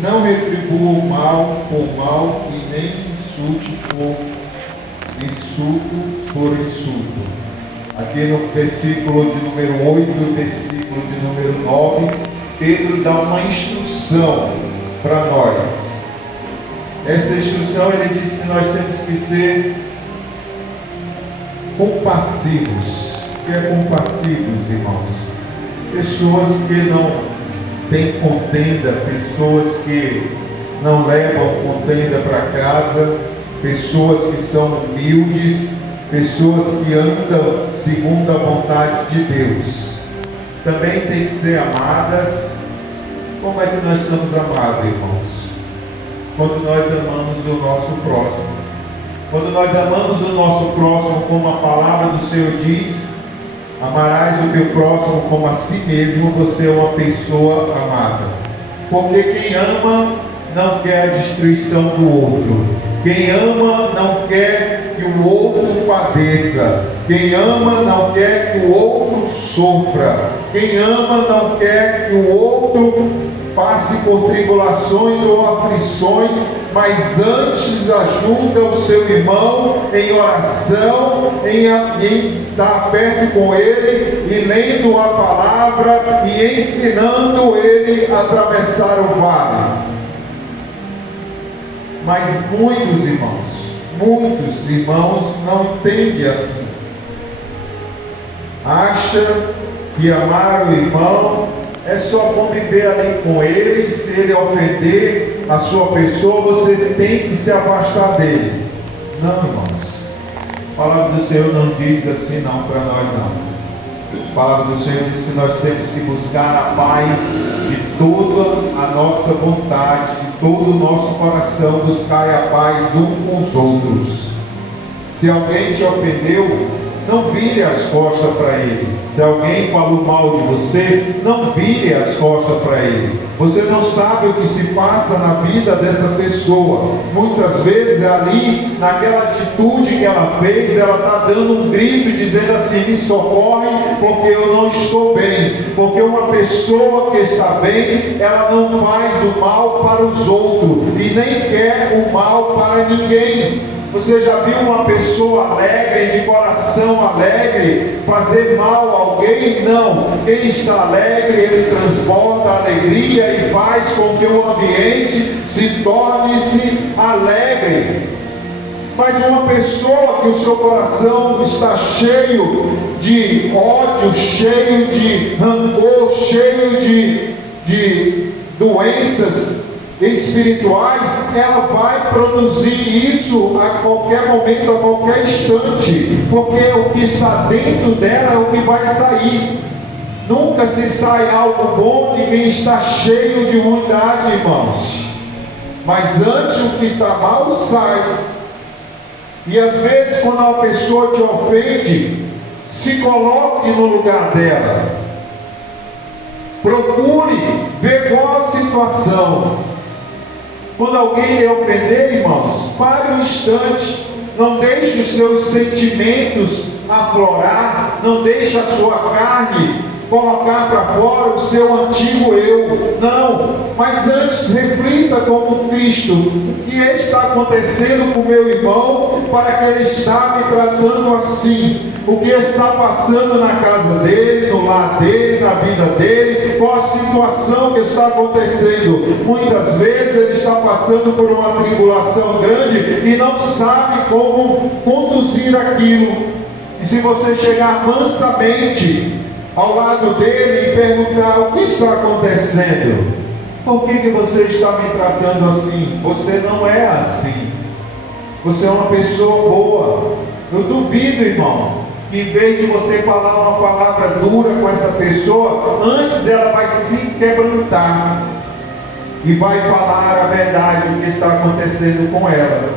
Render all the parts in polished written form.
Não retribua o mal por mal e nem insulte por insulto. Aqui no versículo de número 8 e versículo de número 9, Pedro dá uma instrução para nós. Essa instrução, ele diz que nós temos que ser compassivos. O que é compassivos, irmãos? Pessoas que não têm contenda, pessoas que não levam contenda para casa, pessoas que são humildes, pessoas que andam segundo a vontade de Deus. Também tem que ser amadas. Como é que nós somos amados, irmãos? Quando nós amamos o nosso próximo. Quando nós amamos o nosso próximo, como a palavra do Senhor diz, amarás o teu próximo como a si mesmo, você é uma pessoa amada. Porque quem ama não quer a destruição do outro. Quem ama não quer que o outro padeça. Quem ama não quer que o outro sofra. Quem ama não quer que o outro passe por tribulações ou aflições, mas antes ajuda o seu irmão em oração, em estar perto com ele e lendo a palavra e ensinando ele a atravessar o vale. Mas muitos irmãos não entendem assim. Acha que amar o irmão é só conviver ali com ele, e se ele ofender a sua pessoa, você tem que se afastar dele. Não, irmãos. A palavra do Senhor não diz assim não para nós não. A palavra do Senhor diz que nós temos que buscar a paz de toda a nossa vontade, de todo o nosso coração, buscar a paz uns com os outros. Se alguém te ofendeu, não vire as costas para ele. Se alguém falou mal de você, não vire as costas para ele. Você não sabe o que se passa na vida dessa pessoa. Muitas vezes ali, naquela atitude que ela fez, ela está dando um grito dizendo assim: me socorre porque eu não estou bem. Porque uma pessoa que está bem, ela não faz o mal para os outros e nem quer o mal para ninguém. Você já viu uma pessoa alegre, de coração alegre, fazer mal a alguém? Não. Quem está alegre, ele transporta alegria e faz com que o ambiente se torne-se alegre. Mas uma pessoa que o seu coração está cheio de ódio, cheio de rancor, cheio de doenças espirituais, ela vai produzir isso a qualquer momento, a qualquer instante, porque o que está dentro dela é o que vai sair. Nunca se sai algo bom de quem está cheio de ruindade, irmãos. Mas antes o que está mal sai. E às vezes quando uma pessoa te ofende, se coloque no lugar dela. Procure ver qual a situação. Quando alguém lhe ofender, irmãos, pare um instante, não deixe os seus sentimentos aflorar, não deixe a sua carne colocar para fora o seu antigo eu, não, mas antes reflita como Cristo, o que está acontecendo com meu irmão, para que ele está me tratando assim, o que está passando na casa dele, no lar dele, na vida dele, qual a situação que está acontecendo. Muitas vezes ele está passando por uma tribulação grande e não sabe como conduzir aquilo. E se você chegar mansamente ao lado dele e perguntar: o que está acontecendo? Por que você está me tratando assim? Você não é assim. Você é uma pessoa boa. Eu duvido, irmão, que em vez de você falar uma palavra dura com essa pessoa, antes ela vai se quebrantar e vai falar a verdade do que está acontecendo com ela.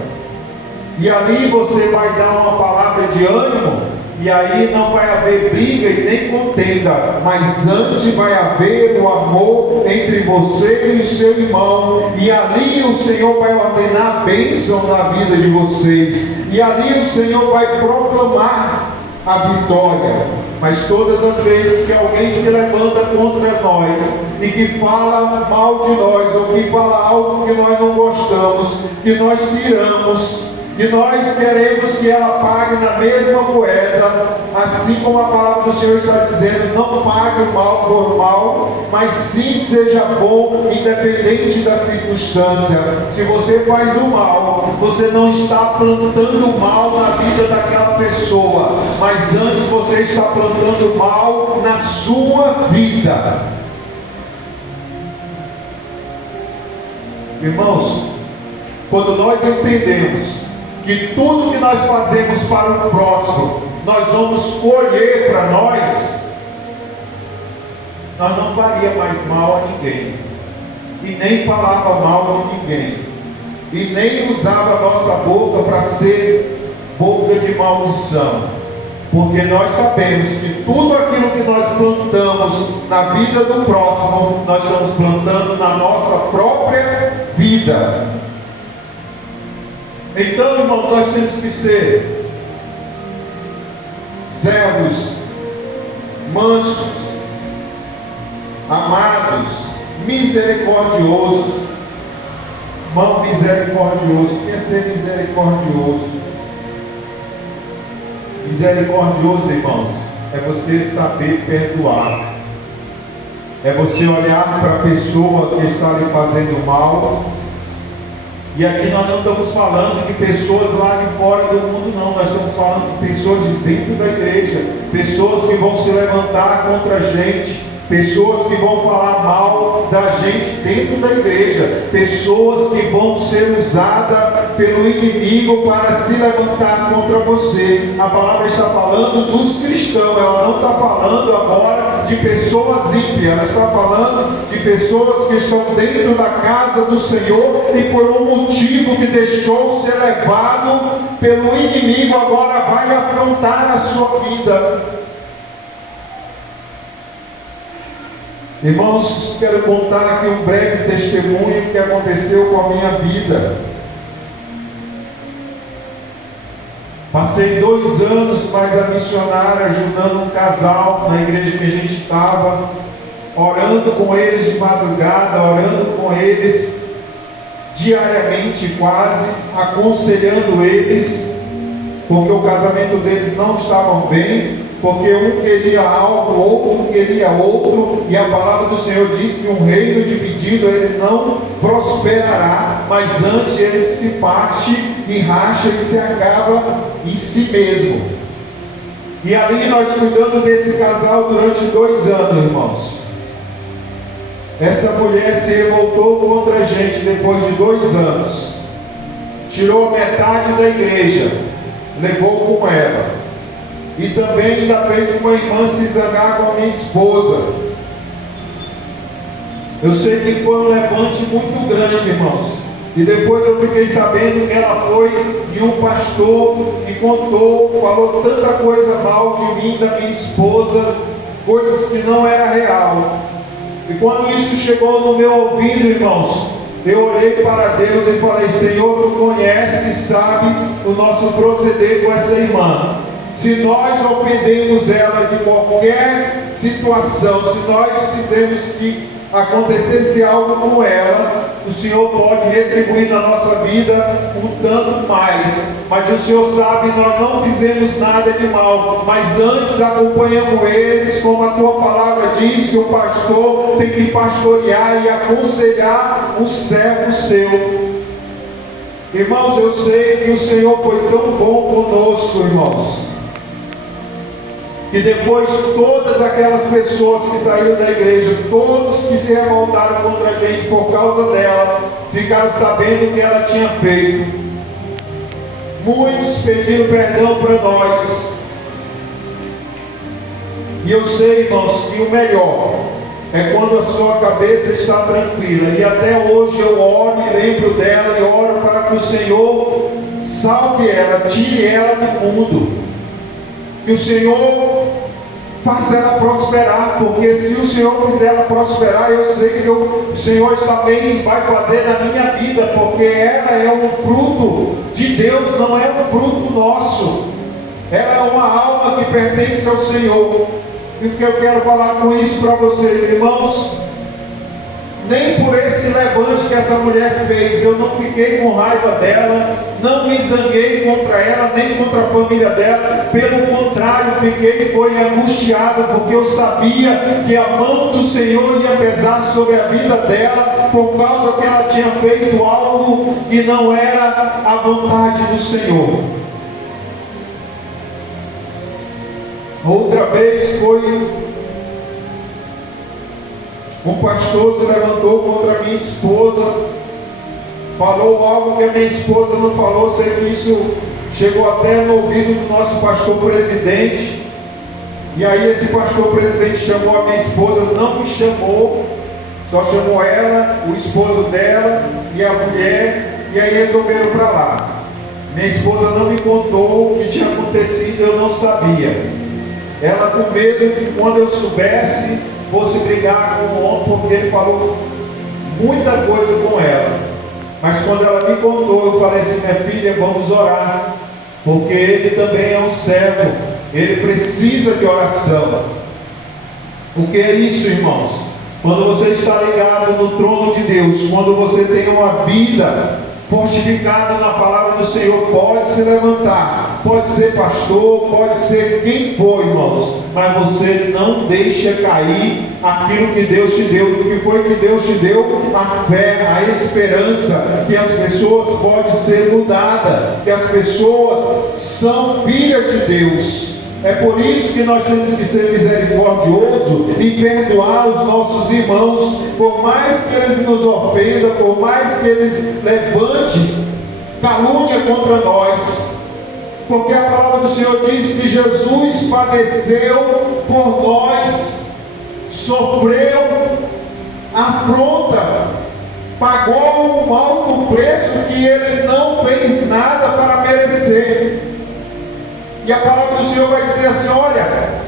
E ali você vai dar uma palavra de ânimo. E aí não vai haver briga e nem contenda, mas antes vai haver o amor entre você e o seu irmão, e ali o Senhor vai ordenar bênção na vida de vocês, e ali o Senhor vai proclamar a vitória. Mas todas as vezes que alguém se levanta contra nós e que fala mal de nós, ou que fala algo que nós não gostamos, que nós tiramos, que nós queremos que ela pague na mesma moeda, assim como a palavra do Senhor está dizendo, não pague o mal por mal, mas sim seja bom, independente da circunstância. Se você faz o mal, você não está plantando o mal na vida daquela pessoa, mas antes você está plantando o mal na sua vida. Irmãos, quando nós entendemos que tudo que nós fazemos para o próximo, nós vamos colher para nós não faria mais mal a ninguém, e nem falava mal de ninguém, e nem usava a nossa boca para ser boca de maldição, porque nós sabemos que tudo aquilo que nós plantamos na vida do próximo, nós estamos plantando na nossa própria vida. Então, irmãos, nós temos que ser servos, mansos, amados, misericordiosos. Irmão, misericordioso. O que é ser misericordioso? Misericordioso, irmãos, é você saber perdoar. É você olhar para a pessoa que está lhe fazendo mal. E aqui nós não estamos falando de pessoas lá de fora do mundo, não. Nós estamos falando de pessoas de dentro da igreja. Pessoas que vão se levantar contra a gente. Pessoas que vão falar mal da gente dentro da igreja. Pessoas que vão ser usadas pelo inimigo para se levantar contra você. A palavra está falando dos cristãos. Ela não está falando agora de pessoas ímpias. Ela está falando de pessoas que estão dentro da casa do Senhor e por um motivo que deixou ser levado pelo inimigo, agora vai afrontar a sua vida. Irmãos, quero contar aqui um breve testemunho que aconteceu com a minha vida. Passei 2 anos mais a missionária, ajudando um casal na igreja que a gente estava, orando com eles de madrugada, orando com eles diariamente quase, aconselhando eles, porque o casamento deles não estava bem, porque um queria algo, outro queria outro, e a palavra do Senhor diz que um reino dividido ele não prosperará, mas antes ele se parte e racha e se acaba em si mesmo. E ali nós cuidando desse casal durante 2 anos, irmãos. Essa mulher se revoltou contra a gente depois de 2 anos, tirou metade da igreja, levou com ela. E também ainda fez uma irmã se zangar com a minha esposa. Eu sei que foi um levante muito grande, irmãos. E depois eu fiquei sabendo que ela foi de um pastor e contou, falou tanta coisa mal de mim, da minha esposa, coisas que não era real. E quando isso chegou no meu ouvido, irmãos, eu olhei para Deus e falei: Senhor, Tu conhece e sabe o nosso proceder com essa irmã. Se nós ofendemos ela de qualquer situação, se nós fizermos que acontecesse algo com ela, o Senhor pode retribuir na nossa vida um tanto mais. Mas o Senhor sabe, nós não fizemos nada de mal, mas antes acompanhamos eles, como a Tua palavra diz, que o pastor tem que pastorear e aconselhar um servo seu. Irmãos, eu sei que o Senhor foi tão bom conosco, irmãos, que depois todas aquelas pessoas que saíram da igreja, todos que se revoltaram contra a gente por causa dela, ficaram sabendo o que ela tinha feito. Muitos pediram perdão para nós. E eu sei, irmãos, que o melhor é quando a sua cabeça está tranquila. E até hoje eu oro e lembro dela e oro para que o Senhor salve ela, tire ela do mundo. Que o Senhor faça ela prosperar, porque se o Senhor fizer ela prosperar, eu sei que o Senhor também vai fazer na minha vida, porque ela é um fruto de Deus, não é um fruto nosso. Ela é uma alma que pertence ao Senhor. E o que eu quero falar com isso para vocês, irmãos, nem por esse levante que essa mulher fez, eu não fiquei com raiva dela, não me zanguei contra ela, nem contra a família dela. Pelo contrário, foi angustiado, porque eu sabia que a mão do Senhor ia pesar sobre a vida dela, por causa que ela tinha feito algo que não era a vontade do Senhor. Outra vez um pastor se levantou contra a minha esposa, falou algo que a minha esposa não falou. Sei que isso chegou até no ouvido do nosso pastor presidente, e aí esse pastor presidente chamou a minha esposa, não me chamou, só chamou ela, o esposo dela e a mulher, e aí resolveram para lá. Minha esposa não me contou o que tinha acontecido, eu não sabia. Ela com medo que quando eu soubesse, fosse brigar com o homem, porque ele falou muita coisa com ela. Mas quando ela me contou, eu falei assim: minha filha, vamos orar, porque ele também é um servo, ele precisa de oração. O que é isso, irmãos? Quando você está ligado no trono de Deus, quando você tem uma vida fortificado na palavra do Senhor, pode se levantar, pode ser pastor, pode ser quem for, irmãos, mas você não deixa cair aquilo que Deus te deu. O que foi que Deus te deu? A fé, a esperança que as pessoas podem ser mudadas, que as pessoas são filhas de Deus. É por isso que nós temos que ser misericordiosos e perdoar os nossos irmãos, por mais que eles nos ofendam, por mais que eles levantem calúnia contra nós, porque a palavra do Senhor diz que Jesus padeceu por nós, sofreu afronta, pagou um alto preço que ele não fez nada para merecer. E a palavra do Senhor vai dizer assim: olha,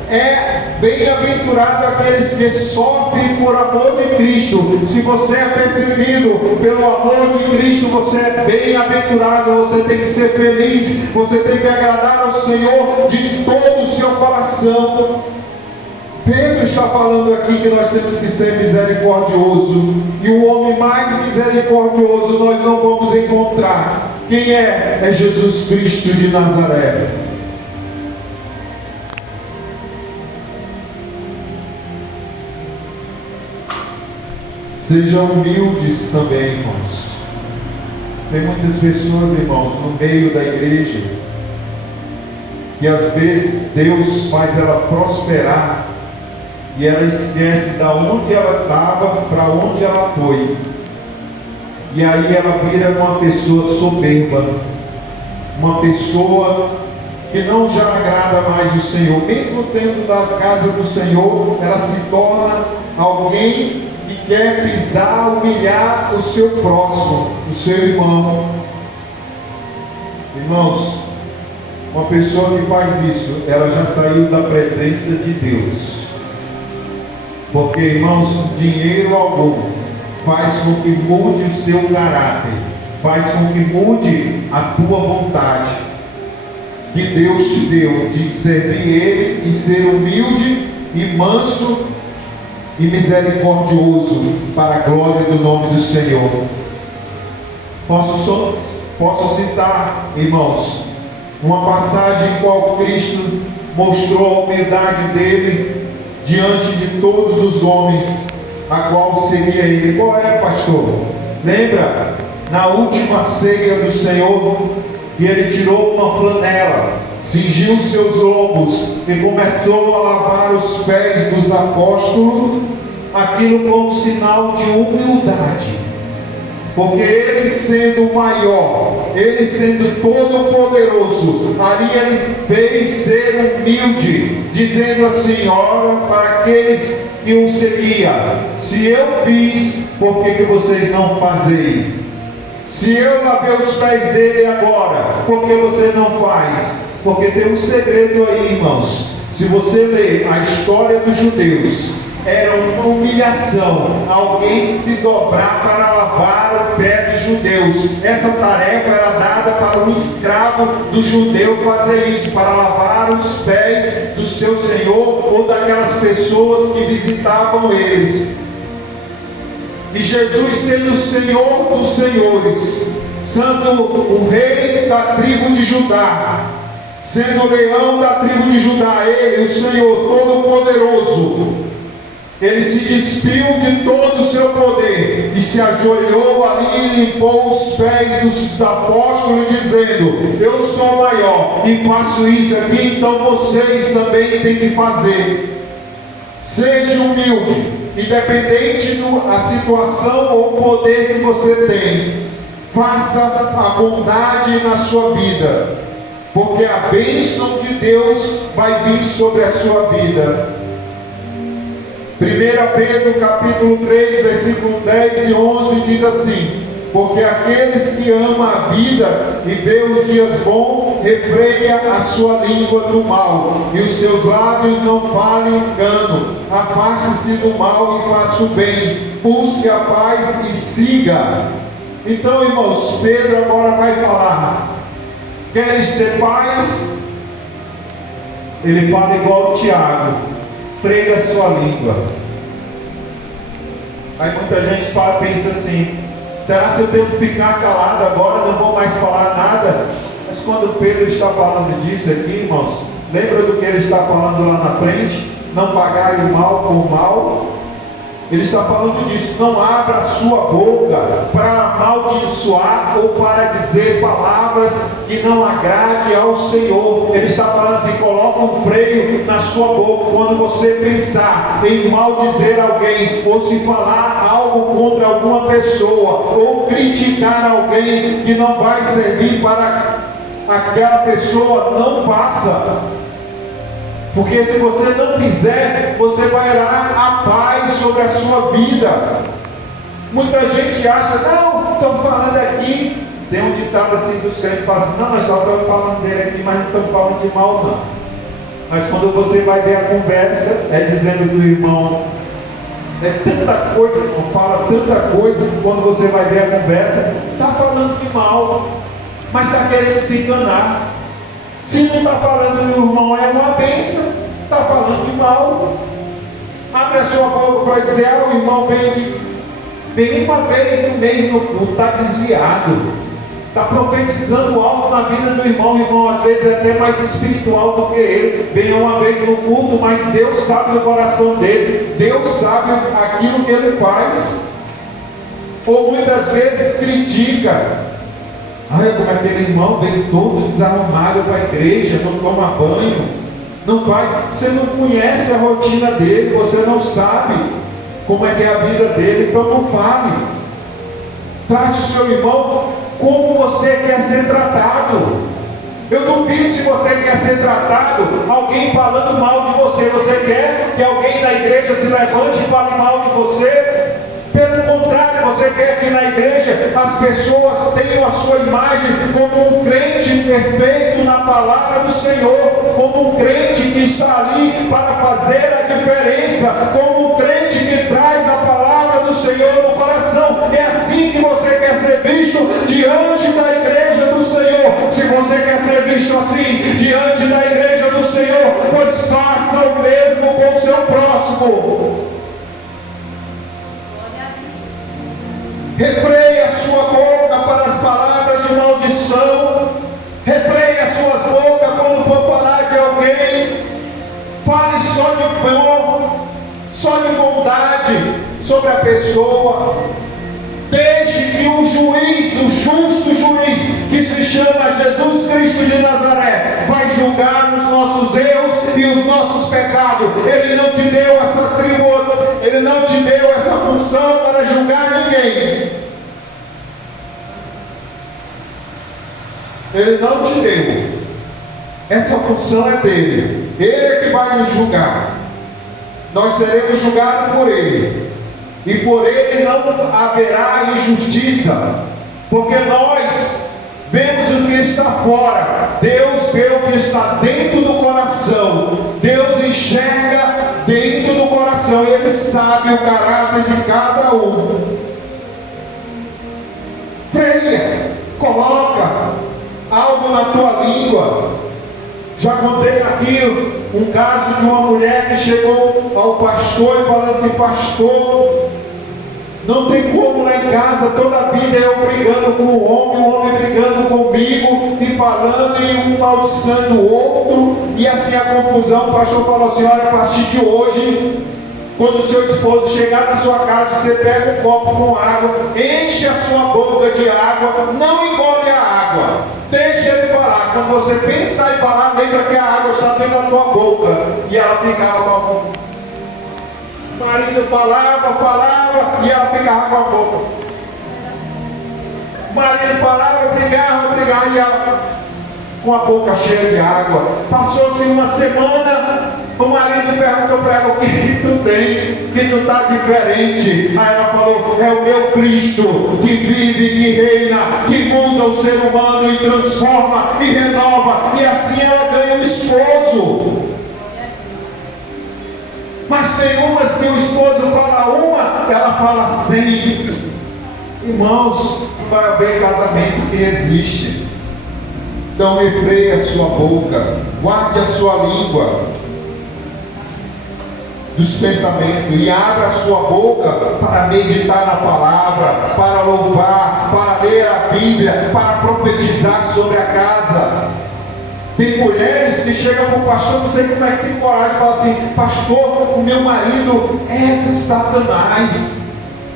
é bem-aventurado aqueles que sofrem por amor de Cristo. Se você é perseguido pelo amor de Cristo, você é bem-aventurado, você tem que ser feliz, você tem que agradar ao Senhor de todo o seu coração. Pedro está falando aqui que nós temos que ser misericordioso, e o homem mais misericordioso nós não vamos encontrar. Quem é? É Jesus Cristo de Nazaré. Sejam humildes também, irmãos. Tem muitas pessoas, irmãos, no meio da igreja, que às vezes Deus faz ela prosperar, e ela esquece da onde ela estava, para onde ela foi. E aí ela vira uma pessoa soberba, uma pessoa que não já agrada mais o Senhor. Mesmo tendo da casa do Senhor, ela se torna alguém que quer pisar, humilhar o seu próximo, o seu irmão. Irmãos, uma pessoa que faz isso, ela já saiu da presença de Deus. Porque, irmãos, dinheiro algum faz com que mude o seu caráter, faz com que mude a tua vontade que Deus te deu de servir Ele e ser humilde e manso e misericordioso para a glória do nome do Senhor. Posso citar, irmãos, uma passagem em qual Cristo mostrou a humildade dele diante de todos os homens, a qual seria ele. Qual é, pastor? Lembra na última ceia do Senhor, que ele tirou uma flanela, cingiu seus ombros e começou a lavar os pés dos apóstolos? Aquilo foi um sinal de humildade, porque ele sendo maior, ele sendo todo poderoso, ali ele fez ser humilde, dizendo assim: ora para aqueles que o seguiam, se eu fiz, por que vocês não fazem? Se eu lavei os pés dele agora, por que você não faz? Porque tem um segredo aí, irmãos. Se você ler a história dos judeus, era uma humilhação alguém se dobrar para lavar o pé de judeus. Essa tarefa era dada para um escravo do judeu fazer isso, para lavar os pés do seu senhor ou daquelas pessoas que visitavam eles. E Jesus, sendo o Senhor dos senhores, sendo o rei da tribo de Judá, sendo o leão da tribo de Judá, Ele, o Senhor Todo-Poderoso, Ele se despiu de todo o seu poder e se ajoelhou ali e limpou os pés dos apóstolos, dizendo: eu sou maior e faço isso aqui, então vocês também têm que fazer. Seja humilde, independente da situação ou poder que você tem. Faça a bondade na sua vida, porque a bênção de Deus vai vir sobre a sua vida. 1 Pedro capítulo 3, versículo 10 e 11 diz assim: porque aqueles que amam a vida e vê os dias bons, refreia a sua língua do mal, e os seus lábios não falem engano. Afaste-se do mal e faça o bem, busque a paz e siga. Então, irmãos, Pedro agora vai falar: queres ter paz? Ele fala igual o Tiago: freia a sua língua. Aí muita gente pensa assim: será que eu tenho que ficar calado agora, não vou mais falar nada? Mas quando Pedro está falando disso aqui, irmãos, lembra do que ele está falando lá na frente? Não pagai o mal por mal. Ele está falando disso: não abra a sua boca para amaldiçoar ou para dizer palavras que não agrade ao Senhor. Ele está falando assim: coloca um freio na sua boca quando você pensar em maldizer alguém, ou se falar algo contra alguma pessoa, ou criticar alguém que não vai servir para aquela pessoa. Não faça. Porque se você não fizer, você vai dar a paz sobre a sua vida. Muita gente acha: não, estou falando aqui. Tem um ditado assim dos crentes que fala assim: não, nós só estamos falando dele aqui, mas não estamos falando de mal não. Mas quando você vai ver a conversa, é dizendo do irmão, é tanta coisa, irmão, fala tanta coisa, que quando você vai ver a conversa, está falando de mal, mas está querendo se enganar. Se não está falando do irmão, é uma bênção. Está falando de mal. Abre a sua boca para dizer: o irmão vem uma vez no mês no culto, está desviado, está profetizando algo na vida do irmão. O irmão às vezes é até mais espiritual do que ele. Vem uma vez no culto, mas Deus sabe o coração dele, Deus sabe aquilo que ele faz. Ou muitas vezes critica: como aquele irmão vem todo desarrumado para a igreja, não toma banho, não faz. Você não conhece a rotina dele, você não sabe como é que é a vida dele, então não fale. Trate o seu irmão como você quer ser tratado. Eu duvido, se você quer ser tratado, alguém falando mal de você. Você quer que alguém na igreja se levante e fale mal de você? Pelo contrário, você quer que na igreja as pessoas tenham a sua imagem como um crente perfeito na palavra do Senhor, como um crente que está ali para fazer a diferença, como um crente que traz a palavra do Senhor no coração. É assim que você quer ser visto diante da igreja do Senhor. Se você quer ser visto assim diante da igreja do Senhor, pois faça o mesmo com o seu próximo. Refreie a sua boca para as palavras de maldição. Refreie as suas bocas quando for falar de alguém. Fale só de bom, só de bondade sobre a pessoa. Deixe que o juiz, o justo juiz, que se chama Jesus Cristo de Nazaré, vai julgar os nossos erros e os nossos pecados. Ele não te deu essa tribuna, Ele não te deu essa função para julgar ninguém. Ele não te deu. Essa função é dele. Ele é que vai nos julgar. Nós seremos julgados por Ele. E por Ele não haverá injustiça, porque nós vemos o que está fora, Deus vê o que está dentro do coração. Deus enxerga dentro do coração, e Ele sabe o caráter de cada um. Freia, coloca, Já contei aqui um caso de uma mulher que chegou ao pastor e falou assim: pastor, não tem como lá em casa, toda a vida eu brigando com o homem brigando comigo, e falando, e um maldiçando o outro, e assim a confusão. O pastor falou assim: olha, a partir de hoje, quando o seu esposo chegar na sua casa, você pega um copo com água, enche a sua boca de água, não engole a água, deixa ele falar. Quando você pensar em falar, lembra que a água está dentro da tua boca. E ela ficava com a boca. O marido falava, e ela ficava com a boca. O marido falava, brigava, e ela com a boca cheia de água. Passou-se uma semana, o marido perguntou para ela: o que tu tem, que tu está diferente? Aí ela falou: é o meu Cristo, que vive, que reina, que muda o ser humano e transforma e renova. E assim ela ganha um esposo. Mas tem umas que o esposo fala uma, ela fala 100. Irmãos, não vai haver casamento que existe. Então refreie a sua boca, guarde a sua língua dos pensamentos e abra a sua boca para meditar na palavra, para louvar, para ler a Bíblia, para profetizar sobre a casa. Tem mulheres que chegam para o pastor, não sei como é que tem coragem de falar assim: pastor, o meu marido é de Satanás,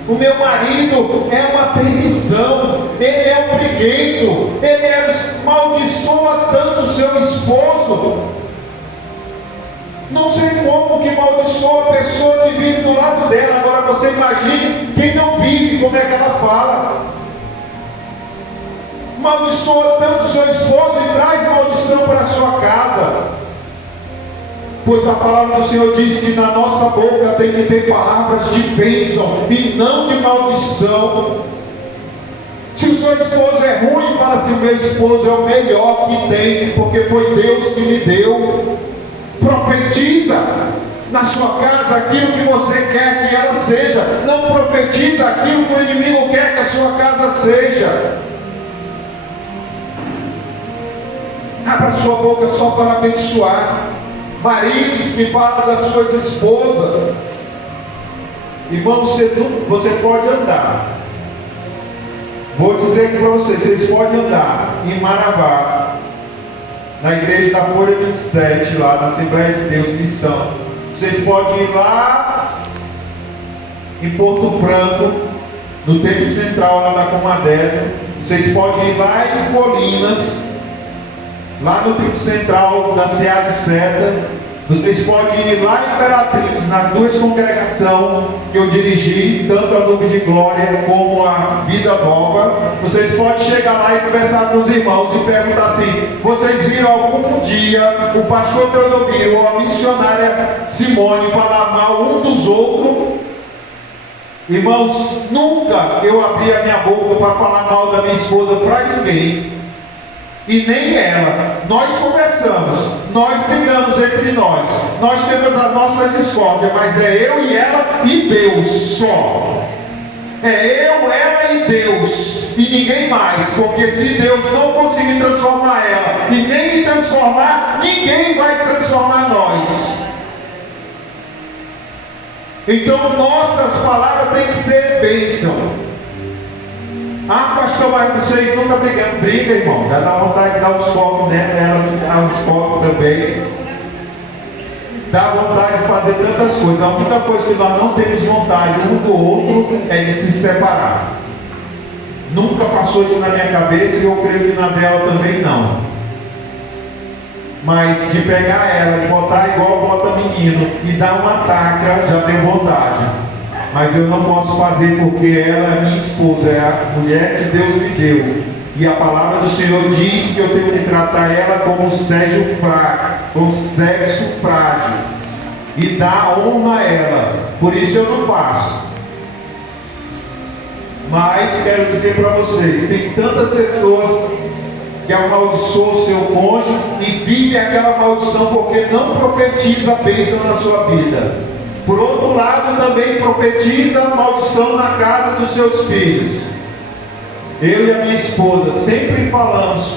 o meu marido é uma perdição, ele é um briguento, ele maldiçoa tanto o seu esposo. Não sei como que maldiçoa a pessoa que vive do lado dela. Agora você imagine quem não vive, como é que ela fala. Maldiçoa tanto o seu esposo e traz maldição para a sua casa. Pois a palavra do Senhor diz que na nossa boca tem que ter palavras de bênção e não de maldição. Se o seu esposo é ruim, fala assim: meu esposo é o melhor que tem, porque foi Deus que me deu. Profetiza na sua casa aquilo que você quer que ela seja. Não profetiza aquilo que o inimigo quer que a sua casa seja. Abra sua boca só para abençoar. Maridos que falam das suas esposas. Irmão, você pode andar. Vou dizer aqui para vocês podem andar em Marabá, na igreja da Folha 27, lá na Assembleia de Deus Missão. Vocês podem ir lá em Porto Franco, no Templo Central lá da Comadésia. Vocês podem ir lá em Colinas, lá no Templo Central da CA de Seta. Vocês podem ir lá em Imperatriz, nas duas congregações que eu dirigi, tanto a Nuvem de Glória como a Vida Nova. Vocês podem chegar lá e conversar com os irmãos e perguntar assim: vocês viram algum dia o pastor Teodomiro ou a missionária Simone falar mal um dos outros? Irmãos, nunca eu abri a minha boca para falar mal da minha esposa para ninguém. E nem ela. Nós conversamos, nós brigamos entre nós temos a nossa discórdia, mas é eu e ela e Deus só. É eu, ela e Deus, e ninguém mais. Porque se Deus não conseguir transformar ela e nem me transformar, ninguém vai transformar nós. Então nossas palavras têm que ser bênção. Ah, pastor, mas vocês nunca brigam. Briga, irmão. Já dá vontade de dar uns copos nela, ela dá uns copos também. Dá vontade de fazer tantas coisas. A única coisa que nós não temos vontade um do outro é de se separar. Nunca passou isso na minha cabeça e eu creio que na dela também não. Mas de pegar ela e botar igual bota menino e dar uma taca, já tenho vontade. Mas eu não posso fazer porque ela é minha esposa, é a mulher que Deus me deu. E a palavra do Senhor diz que eu tenho que tratar ela como um sexo frágil e dar honra a ela. Por isso eu não faço. Mas quero dizer para vocês, tem tantas pessoas que amaldiçoam o seu cônjuge e vive aquela maldição porque não profetiza a bênção na sua vida. Por outro lado, também profetiza a maldição na casa dos seus filhos. Eu e a minha esposa sempre falamos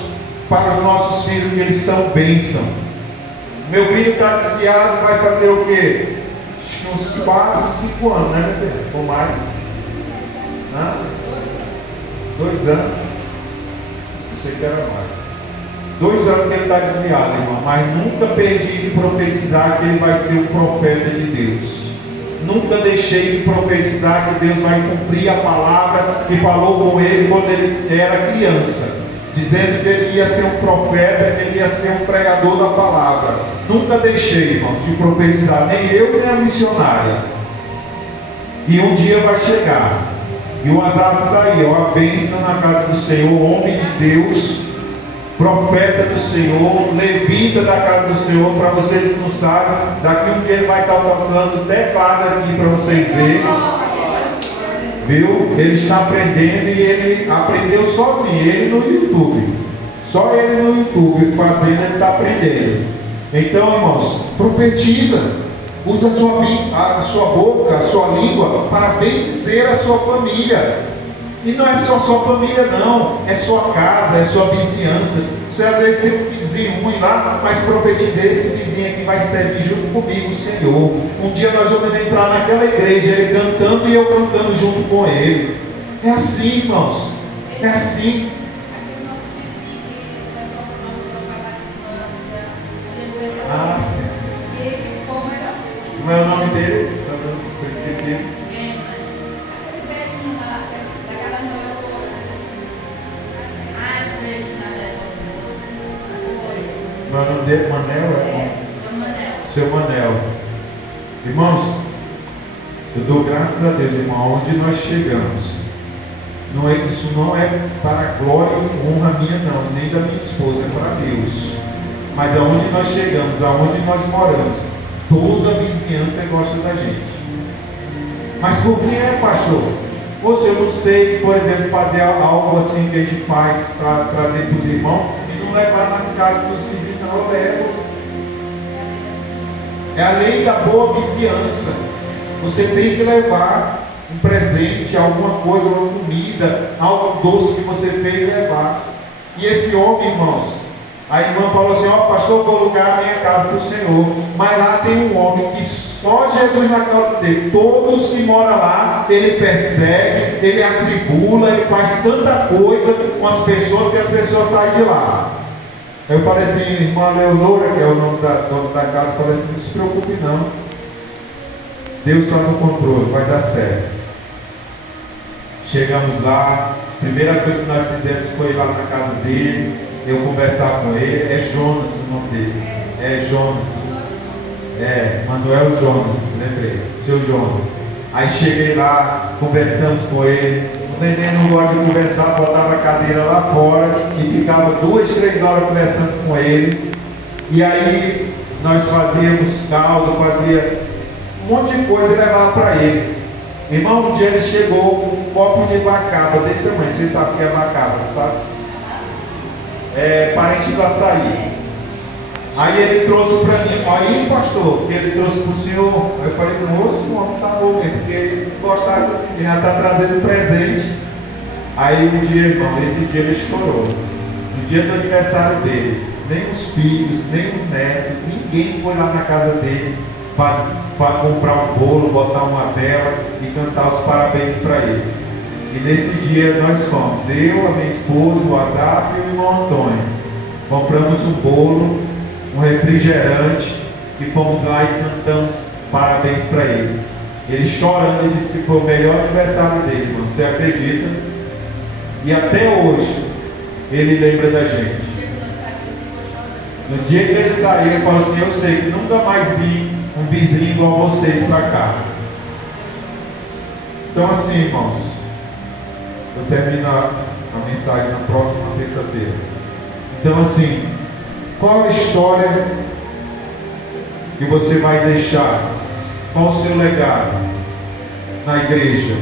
para os nossos filhos que eles são bênção. Meu filho está desviado, vai fazer o quê? Acho que uns 4, 5 anos, né, meu filho? Ou mais? 2 anos? Eu sei que era mais. 2 anos que ele está desviado, irmão. Mas nunca perdi de profetizar que ele vai ser o profeta de Deus. Nunca deixei de profetizar que Deus vai cumprir a palavra que falou com ele quando ele era criança, dizendo que ele ia ser um profeta, que ele ia ser um pregador da palavra. Nunca deixei, irmãos, de profetizar, nem eu nem a missionária. E um dia vai chegar. E o Azaf está aí, ó, a bênção na casa do Senhor, homem de Deus, profeta do Senhor, levita da casa do Senhor. Para vocês que não sabem, daqui um dia ele vai estar tocando teclado aqui para vocês verem. Viu? Ele está aprendendo e ele aprendeu sozinho, ele no YouTube. Só ele no YouTube fazendo, ele está aprendendo. Então, irmãos, profetiza. Usa a sua boca, a sua língua para bendizer a sua família. E não é só sua família não, é sua casa, é sua vizinhança. Você às vezes tem um vizinho ruim lá, mas profetizei, esse vizinho aqui vai servir junto comigo, o Senhor. Um dia nós vamos entrar naquela igreja, ele cantando e eu cantando junto com ele. É assim, irmãos, é assim. Ah, sim. Como é o nome dele? Eu esqueci. O nome dele, Manel, Seu Manel. Irmãos, eu dou graças a Deus, irmão, onde nós chegamos. Isso não é para a glória e honra minha não, nem da minha esposa, é para Deus. Mas aonde nós chegamos, aonde nós moramos, toda a vizinhança gosta da gente. Mas por que é, pastor? Ou se eu não sei, por exemplo, fazer algo assim que a gente faz para trazer para os irmãos e não levar nas casas dos vizinhos, não, eu levo. É a lei da boa vizinhança. Você tem que levar um presente, alguma coisa, uma comida, algo doce que você fez levar. E esse homem, irmãos, a irmã falou assim: ó, pastor, eu vou alugar a minha casa para o Senhor. Mas lá tem um homem que só Jesus na casa dele. Todos que moram lá, ele persegue, ele atribula, ele faz tanta coisa com as pessoas que as pessoas saem de lá. Eu falei assim, irmã Leonora, que é o nome da dona da casa, eu falei assim: não se preocupe não. Deus está no controle, vai dar certo. Chegamos lá, primeira coisa que nós fizemos foi ir lá na casa dele. Eu conversar com ele, é Jonas o nome dele. É Jonas. Manuel Jonas, lembrei. Seu Jonas. Aí cheguei lá, conversamos com ele. O neném não gosta de conversar, botava a cadeira lá fora e ficava 2, 3 horas conversando com ele. E aí nós fazíamos caldo, fazia um monte de coisa e levava para ele. Irmão, um dia ele chegou com um copo de bacaba desse tamanho. Vocês sabem o que é bacaba, não sabe? É parente do açaí. Aí ele trouxe para mim, aí pastor, que ele trouxe para o senhor. Eu falei, moço, o homem está bom mesmo, porque ele gostava assim, já está trazendo presente. Aí um dia, irmão, esse dia ele chorou. No dia do aniversário dele, nem os filhos, nem o neto, ninguém foi lá na casa dele para comprar um bolo, botar uma vela e cantar os parabéns para ele. E nesse dia nós fomos, eu, a minha esposa, o Azaf e o irmão Antônio. Compramos um bolo, um refrigerante e fomos lá e cantamos parabéns para ele. Ele chorando, ele disse que foi o melhor aniversário dele, irmão. Você acredita? E até hoje ele lembra da gente. No dia que ele saiu, ele falou assim: eu sei que nunca mais vi um vizinho igual a vocês para cá. Então assim, irmãos, eu termino a mensagem na próxima terça-feira. Então assim, qual a história que você vai deixar? Qual o seu legado na igreja?